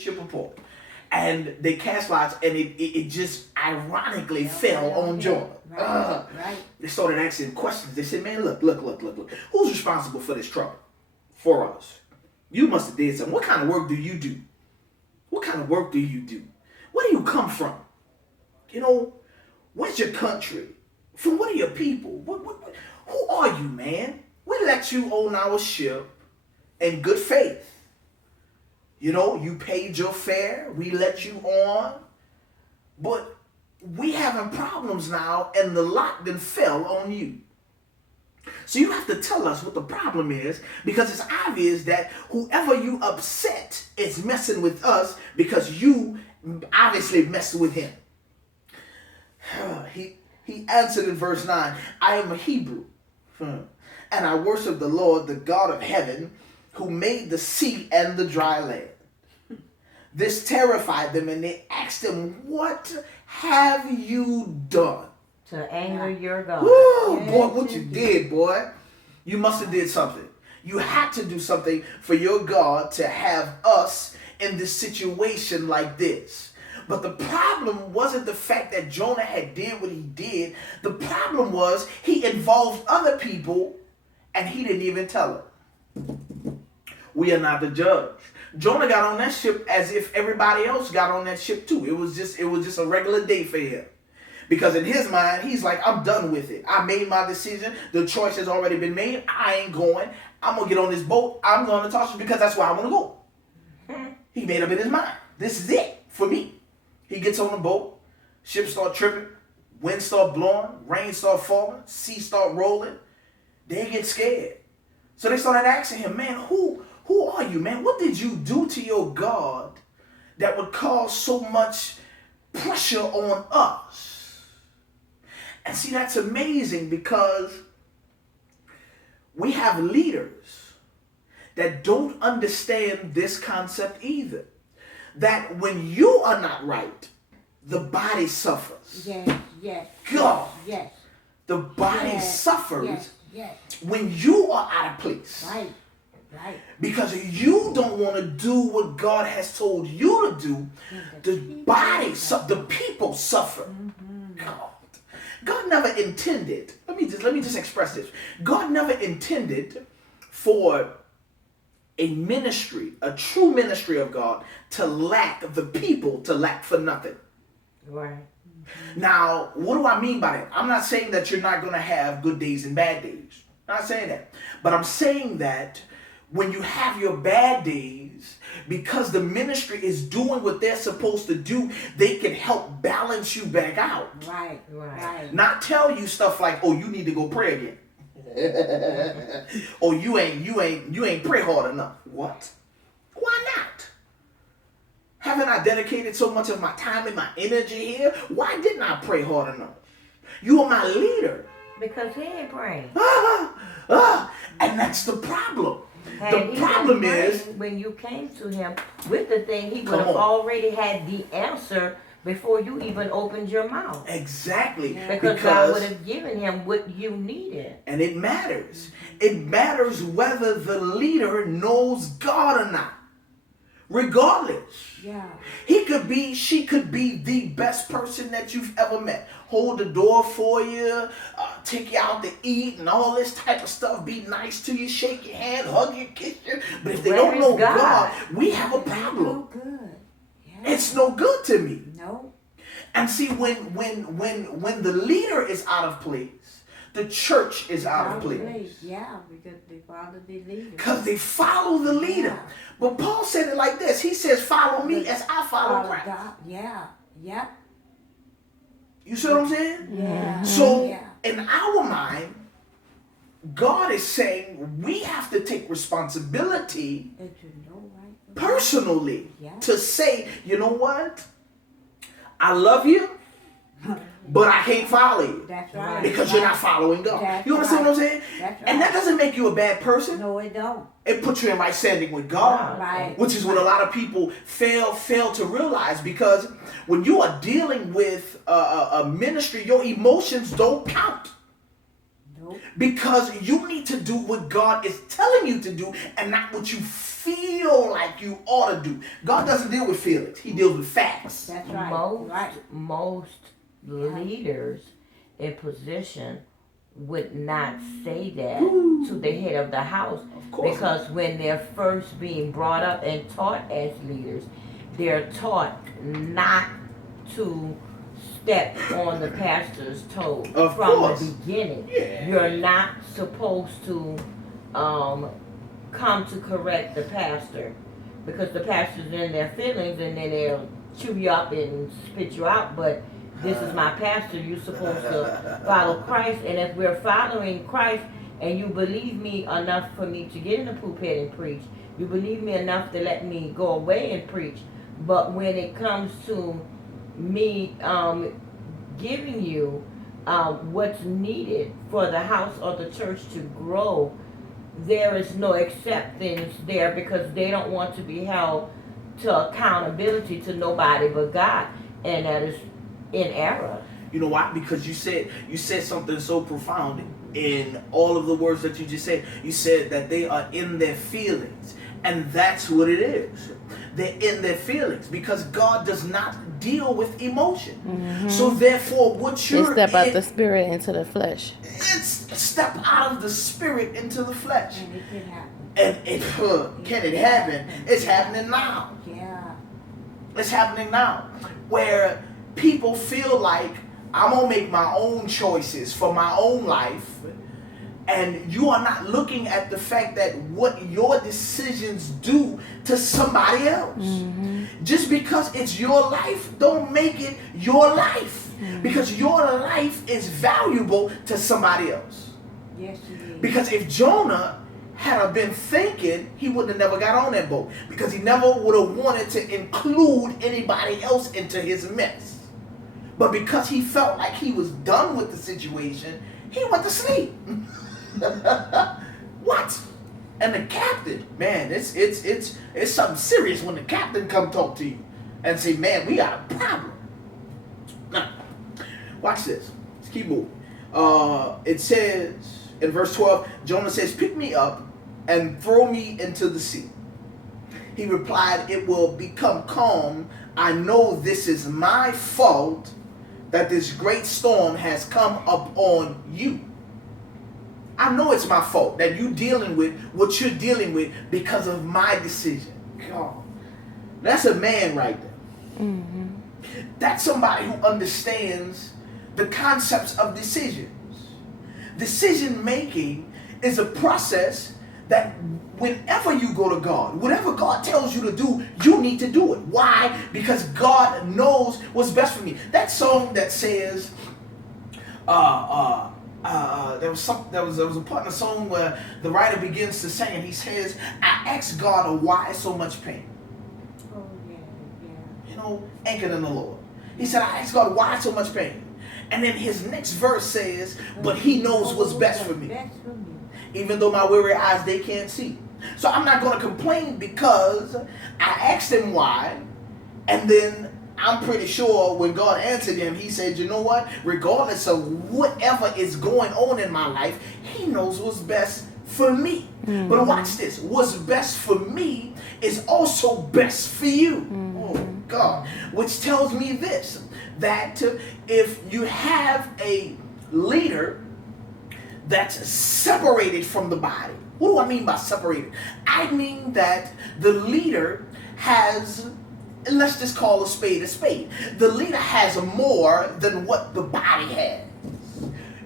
ship report. And they cast lots, and it just ironically fell on Jonah. Right. They started asking questions. They said, man, look. Who's responsible for this trouble? For us. You must have did something. What kind of work do you do? What kind of work do you do? Where do you come from? You know, where's your country? From what are your people? Who are you, man? We let you own our ship in good faith. You know, you paid your fare. We let you on. But we having problems now, and the lot then fell on you. So you have to tell us what the problem is, because it's obvious that whoever you upset is messing with us, because you obviously messed with him. He answered in verse 9, I am a Hebrew, and I worship the Lord, the God of heaven, who made the sea and the dry land. This terrified them, and they asked him, what have you done? To anger your God. Woo, boy, what you did, boy. You must have did something. You had to do something for your God to have us in this situation like this. But the problem wasn't the fact that Jonah had did what he did. The problem was he involved other people, and he didn't even tell them. We are not the judge. Jonah got on that ship as if everybody else got on that ship too. It was just a regular day for him. Because in his mind, he's like, I'm done with it. I made my decision. The choice has already been made. I ain't going. I'm going to get on this boat. I'm going to Tarshish because that's where I want to go. He made up in his mind. This is it for me. He gets on the boat. Ship start tripping. Wind start blowing. Rain start falling. Sea start rolling. They get scared. So they started asking him, man, who are you, man? What did you do to your God that would cause so much pressure on us? And see, that's amazing, because we have leaders that don't understand this concept either. That when you are not right, the body suffers. Yes. God. Yes. The body suffers Yes. when you are out of place. Right. Because you don't want to do what God has told you to do. The body, the people suffer. God never intended. Let me just express this. God never intended for a ministry, a true ministry of God, to lack the people, to lack for nothing. Right. Now, what do I mean by that? I'm not saying that you're not going to have good days and bad days. I'm not saying that. But I'm saying that when you have your bad days, because the ministry is doing what they're supposed to do, they can help balance you back out. Right. Not tell you stuff like, oh, you need to go pray again. Or you ain't pray hard enough. What? Why not? Haven't I dedicated so much of my time and my energy here? Why didn't I pray hard enough? You are my leader. Because he ain't praying. And that's the problem. Had the problem is when you came to him with the thing, he would have already had the answer before you even opened your mouth. Exactly. Because God would have given him what you needed. And it matters. It matters whether the leader knows God or not. Regardless. Yeah. She could be the best person that you've ever met. Hold the door for you, take you out to eat and all this type of stuff. Be nice to you, shake your hand, hug you, kiss you. But if they don't know God, we have a problem. No good. Yeah. It's no good to me. No. And see, when the leader is out of place, the church is out of place. Yeah, because they follow the leader. Because they follow the leader. Yeah. But Paul said it like this. He says, follow me as I follow Christ. God. Yeah. Yep. You see what I'm saying? Yeah. So in our mind, God is saying we have to take responsibility personally to say, you know what? I love you, but I can't follow you. That's right. Because you're not following God. That's you understand what I'm saying? That's right. And that doesn't make you a bad person. No, it don't. It puts you in right standing with God. Right. Which is what a lot of people fail to realize, because when you are dealing with a ministry, your emotions don't count. Nope. Because you need to do what God is telling you to do and not what you feel like you ought to do. God doesn't deal with feelings. He deals with facts. That's right. Most Right. leaders in position would not say that Ooh. to the head of the house, Of course. because when they're first being brought up and taught as leaders, they're taught not to step on the pastor's toes Of from course. the beginning. Yeah. You're not supposed to come to correct the pastor, because the pastor's in their feelings and then they'll chew you up and spit you out. But this is my pastor. You're supposed to follow Christ, and if we're following Christ, and you believe me enough for me to get in the pulpit and preach, you believe me enough to let me go away and preach. But when it comes to me giving you what's needed for the house or the church to grow, there is no acceptance there, because they don't want to be held to accountability to nobody but God, and that is in error. You know why? Because you said something so profound in all of the words that you just said. You said that they are in their feelings, and that's what it is. They're in their feelings because God does not deal with emotion. Mm-hmm. So therefore, what you're It's step out the spirit into the flesh. it's step out of the spirit into the flesh. And it can happen. And can it happen? It's happening now. Yeah. It's happening now, where people feel like I'm gonna make my own choices for my own life, and you are not looking at the fact that what your decisions do to somebody else. Mm-hmm. Just because it's your life, don't make it your life, because your life is valuable to somebody else. Yes, it is. Because if Jonah had been thinking, he would have never got on that boat, because he never would have wanted to include anybody else into his mess. But because he felt like he was done with the situation, he went to sleep. What? And the captain, man, it's something serious when the captain come talk to you and say, man, we got a problem. Now, watch this. Let's keep moving. It says in verse 12, Jonah says, pick me up and throw me into the sea. He replied, it will become calm. I know this is my fault that this great storm has come upon you. I know it's my fault that you dealing with what you're dealing with because of my decision. God, that's a man right there. Mm-hmm. That's somebody who understands the concepts of decisions. Decision making is a process that whenever you go to God, whatever God tells you to do, you need to do it. Why? Because God knows what's best for me. That song that says, there was a part in the song where the writer begins to sing, and he says, I asked God, why so much pain? Oh, yeah. You know, anchored in the Lord. He said, I asked God, why so much pain? And then his next verse says, but he knows what's best for me. Best for me. Even though my weary eyes, they can't see. So I'm not going to complain because I asked him why, and then I'm pretty sure when God answered him, he said, you know what? Regardless of whatever is going on in my life, he knows what's best for me. Mm-hmm. But watch this. What's best for me is also best for you. Mm-hmm. Oh, God. Which tells me this, that if you have a leader that's separated from the body. What do I mean by separated? I mean that the leader has, let's just call a spade a spade. The leader has more than what the body has.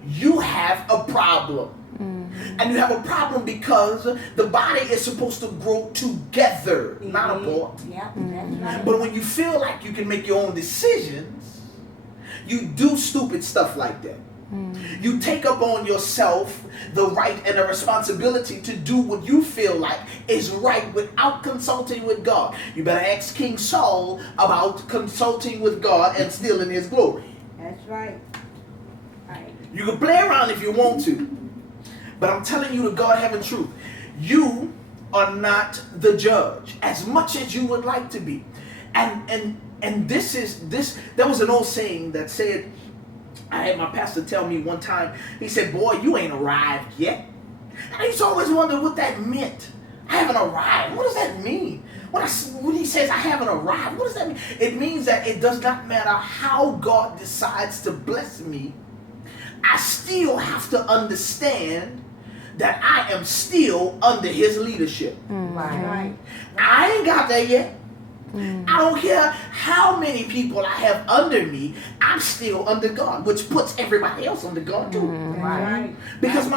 You have a problem. Mm-hmm. And you have a problem because the body is supposed to grow together, not apart. Yeah, that's right. But when you feel like you can make your own decisions, you do stupid stuff like that. You take up on yourself the right and the responsibility to do what you feel like is right without consulting with God. You better ask King Saul about consulting with God and stealing his glory. That's right. Right. You can play around if you want to, but I'm telling you the God-having truth. You are not the judge as much as you would like to be. And this there was an old saying that said, I had my pastor tell me one time, he said, boy, you ain't arrived yet. And I used to always wonder what that meant. I haven't arrived. What does that mean? When he says I haven't arrived, what does that mean? It means that it does not matter how God decides to bless me, I still have to understand that I am still under his leadership. Right. I ain't got there yet. I don't care how many people I have under me, I'm still under God, which puts everybody else under God too. Right. Because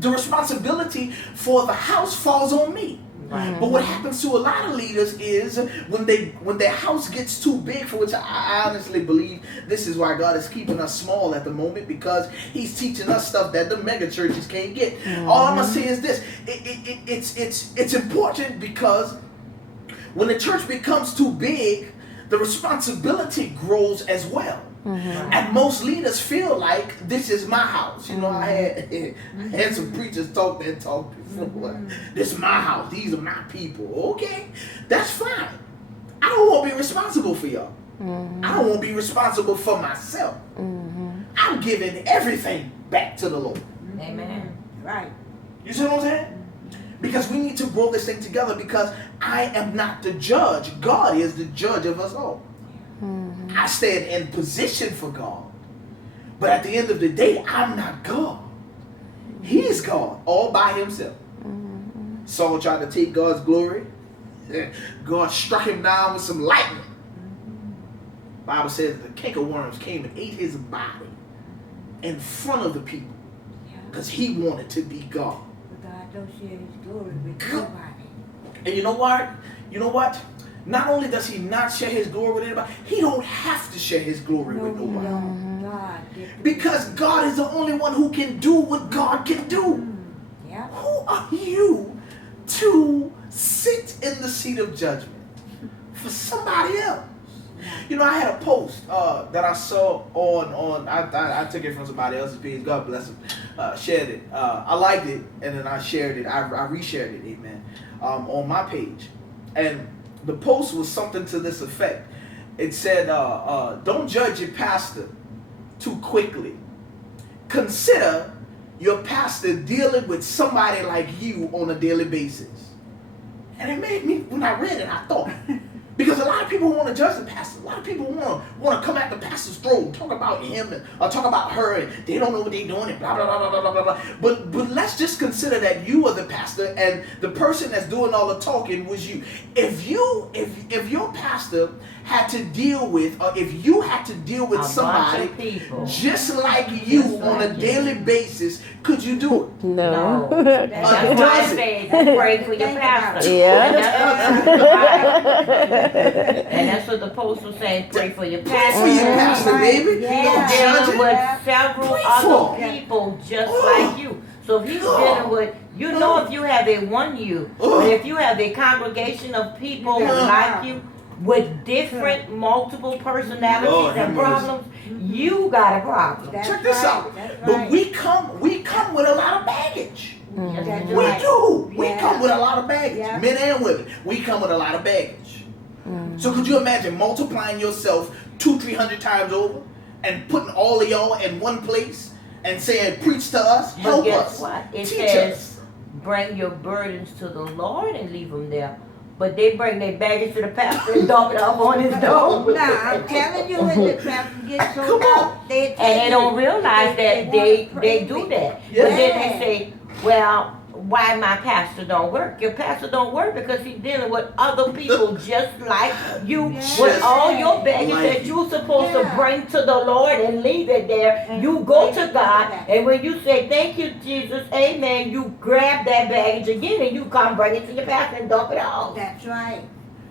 the responsibility for the house falls on me. Right. But what happens to a lot of leaders is when their house gets too big, for which I honestly believe this is why God is keeping us small at the moment, because he's teaching us stuff that the mega churches can't get. All I'm gonna say is this: it's important, because when the church becomes too big, the responsibility grows as well. And most leaders feel like this is my house. You know, I had some preachers talk before. This is my house. These are my people. Okay, that's fine. I don't want to be responsible for y'all. I don't want to be responsible for myself. I'm giving everything back to the Lord. Amen. Right. You see what I'm saying? Because we need to grow this thing together, because I am not the judge. God is the judge of us all. I stand in position for God. But at the end of the day, I'm not God. He's God all by himself. Saul tried to take God's glory. God struck him down with some lightning. Bible says the cankerworms came and ate his body in front of the people, because he wanted to be God. But God don't share his glory with nobody. And you know what? You know what? Not only does he not share his glory with anybody, he don't have to share his glory with nobody. God did. Because God is the only one who can do what God can do. Yeah. Who are you to sit in the seat of judgment for somebody else? You know, I had a post that I saw on I took it from somebody else's page. God bless him. Shared it. I liked it, and then I shared it. I reshared it, amen, on my page. And the post was something to this effect. It said, don't judge your pastor too quickly. Consider your pastor dealing with somebody like you on a daily basis. And it made me, when I read it, I thought, because a lot of people want to judge the pastor. A lot of people want to come at the pastor's throat, talk about him or talk about her, and they don't know what they're doing, and blah, blah, blah, blah, blah, blah. But let's just consider that you are the pastor, and the person that's doing all the talking was you. If your pastor had to deal with, or if you had to deal with somebody just like you on a daily basis, could you do it? No. That's why I say pray for your pastor. Yeah. And that's what the post was saying, pray for your Pray pastor. for your pastor, baby. Yeah. Don't He's judge dealing it. with several Pray other for. people just Oh. like you. So if he's God. dealing with, you know, if you have a one you, Oh. but if you have a congregation of people Yeah. like you with different multiple personalities Lord have and mercy. problems, you got a problem. That's Check this right. out. That's But right. we come with a lot of baggage. That's We right. do. We Yeah. come with a lot of baggage. Yeah. Men and women. We come with a lot of baggage. So could you imagine multiplying yourself 200-300 times over and putting all of y'all in one place and saying, preach to us, But help guess us, what? It teach says, us. bring your burdens to the Lord and leave them there. But they bring their baggage to the pastor and dump it off on his door. Nah, I'm telling you, when the traffic gets so Come on. tough, they And they don't realize that they do that. But then Yeah. they say, well, why my pastor don't work? Your pastor don't work because he's dealing with other people just like you, Yeah. with all your baggage Like that you're supposed to Yeah. bring to the Lord and leave it there. And You go bring to it God, back. and when you say thank you, Jesus, amen, you grab that baggage again and you come bring it to your pastor and dump it off. That's right.